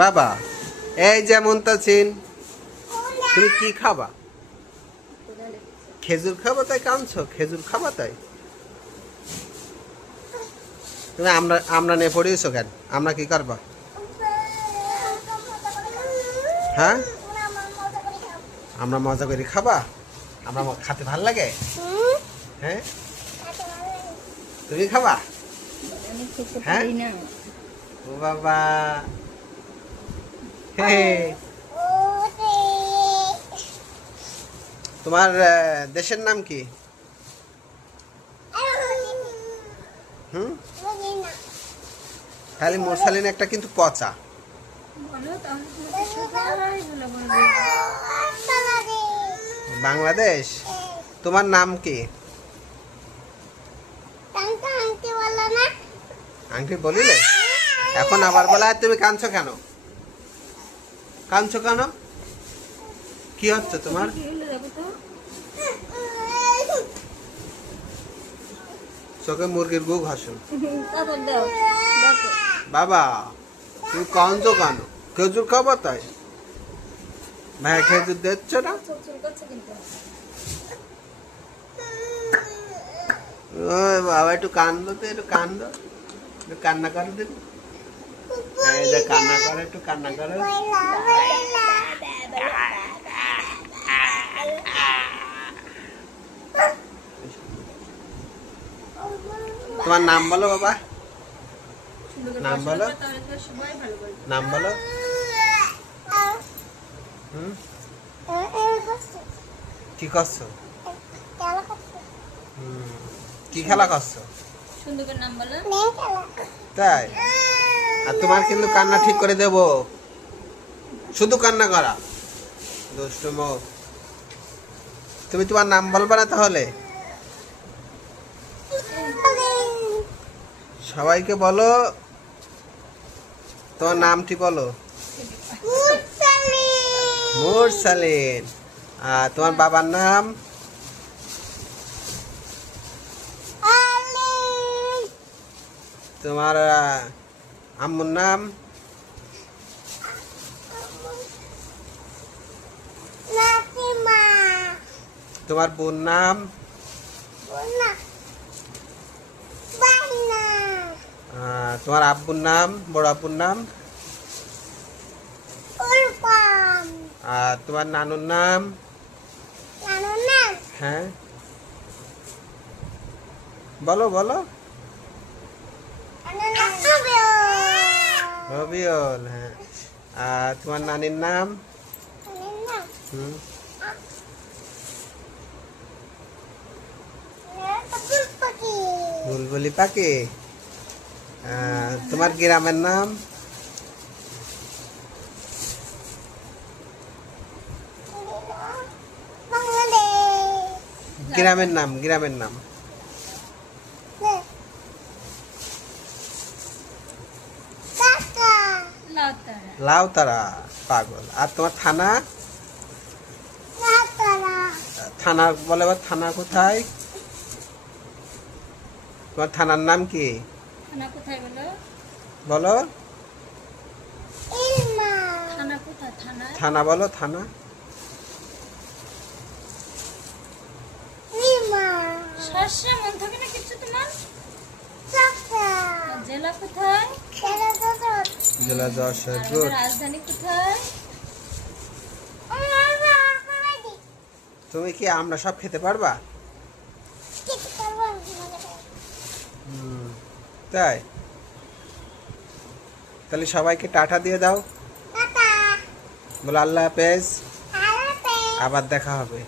বাবা এই যেমন তাছিন তুমি কি খাবা? খেজুর খাবা তাই কাঁদছো? খেজুর খাবা তাই তুমি আমরা আমরা নিয়ে পড়িয়েছো কেন? আমরা কি করবা? হ্যাঁ আমরা মজা করে খাবা? আমরা খাতে ভাল লাগে? হ্যাঁ তুমি খাবা? হ্যাঁ ও বাবা হে তোমার দেশের নাম কি? হুম খালি মোরসালিন একটা কিন্তু পচা। বাংলাদেশ। তোমার নাম কি? আংটি বলিলে এখন আবার বলা তুমি কাঁদছো কেন? কাঁদছো কেন? কি হচ্ছে তোমার? চোখে মুরগির গু ঘাসো। বাবা তুমি কাঁদছো কেন? খেজুর খাবো তাই? ভাই খেজুর দিচ্ছ না? বাবা একটু কান্দো তো, একটু কান্দো, একটু কান্না করে দিন। এই যে কান্না করে, একটু কান্না করে। তোমার নাম বলো বাবা, নাম বলো, নাম বলো। কি করছো? কি খেলা করছো? তাই? আর তোমার কিন্তু কান্না ঠিক করে দেব, শুধু কান্না করা দুষ্টুম। তুমি তোমার নাম বলবে না তাহলে? সবাইকে বলো তোমার নামটি বলো। মুরসালিন। আর তোমার বাবার নাম? তোমার আম্মুর নাম? তোমার বোন নাম? তোমার আব্বুর নাম, বড় আব্বুর নাম? আর তোমার নানুর নাম? হ্যাঁ বলো বলো। রবিউল। হ্যাঁ আর তোমার নানির নাম? বুলবুলি পাখি। তোমার গ্রামের নাম? গ্রামের নাম, গ্রামের নাম? লাউতারা। পাগল। আর তোমার থানা? থানা বলে আবার, থানা কোথায়? তোমার থানার নাম কি? বলো। থানা বলো, থানা। জেলা কোথায়? জেলা যশোর। গুড। রাজধানী কোথায়? তুমি কি আমরা সব খেতে পারবা? তাই? তাহলে সবাইকে টাটা দিয়ে দাও, বলো আল্লাহ হাফেজ, আবার দেখা হবে।